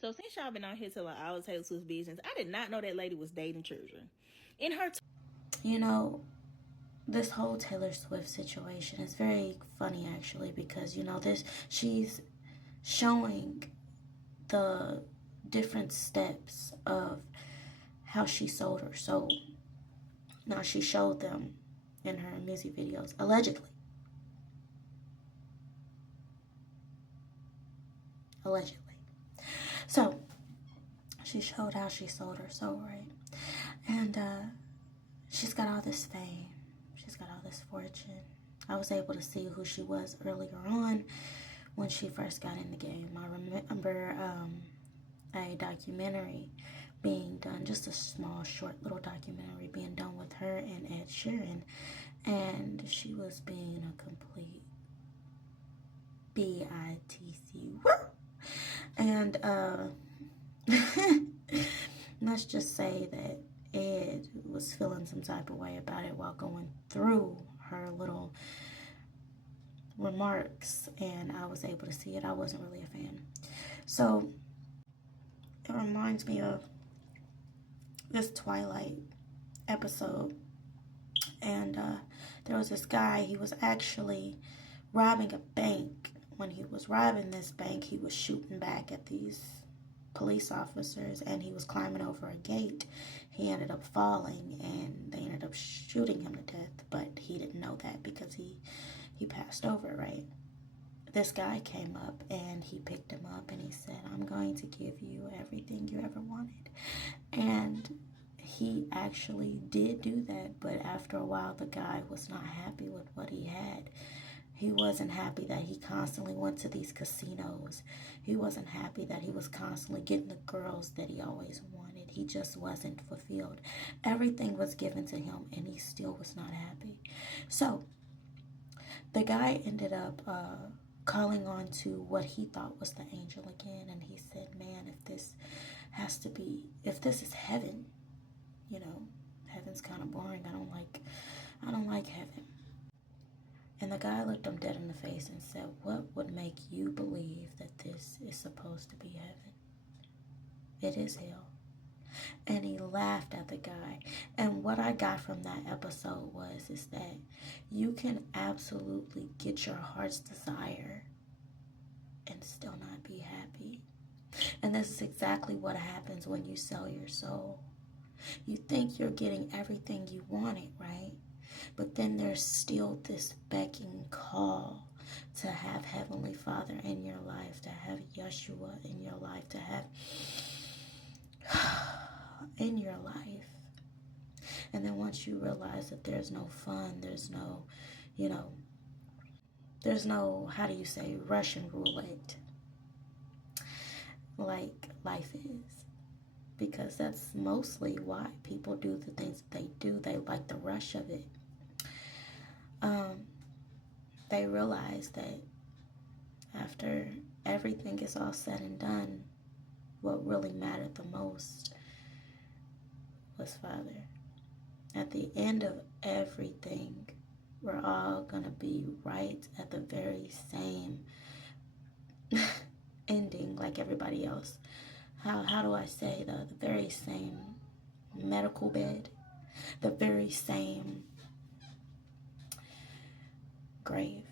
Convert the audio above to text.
So since y'all been on here telling all Taylor Swift business, I did not know that lady was dating children. In her, you know, this whole Taylor Swift situation is very funny actually because she's showing the different steps of how she sold her soul. Now she showed them in her music videos, allegedly. Allegedly. So she showed how she sold her soul, right? And she's got all this fame. She's got all this fortune. I was able to see who she was earlier on when she first got in the game. I remember a documentary being done, just a small, short little documentary being done with her and Ed Sheeran, and she was being a complete bitch. And let's just say that Ed was feeling some type of way about it while going through her little remarks, and I was able to see it. I wasn't really a fan. So it reminds me of this Twilight episode, and there was this guy. He was actually robbing a bank. When he was robbing this bank, he was shooting back at these police officers, and he was climbing over a gate. He ended up falling, and they ended up shooting him to death, but he didn't know that because he passed over, right? This guy came up and he picked him up and he said, "I'm going to give you everything you ever wanted." And he actually did do that, but after a while the guy was not happy with what he had. He wasn't happy that he constantly went to these casinos. He wasn't happy that he was constantly getting the girls that he always wanted. He just wasn't fulfilled. Everything was given to him and he still was not happy. So the guy ended up calling on to what he thought was the angel again, and he said, "Man, if this is heaven, heaven's kind of boring. I don't like heaven." And the guy looked him dead in the face and said, "What would make you believe that this is supposed to be heaven? It is hell." And he laughed at the guy. And what I got from that episode is that you can absolutely get your heart's desire and still not be happy. And this is exactly what happens when you sell your soul. You think you're getting everything you wanted, right? But then there's still this begging call to have Heavenly Father in your life, to have Yeshua in your life, to have in your life. And then once you realize that there's no fun, there's no, how do you say, Russian roulette, like life is. Because that's mostly why people do the things that they do. They like the rush of it. They realize that after everything is all said and done, what really mattered the most was Father. At the end of everything, we're all going to be right at the very same ending like everybody else. How do I say the very same medical bed, the very same grave.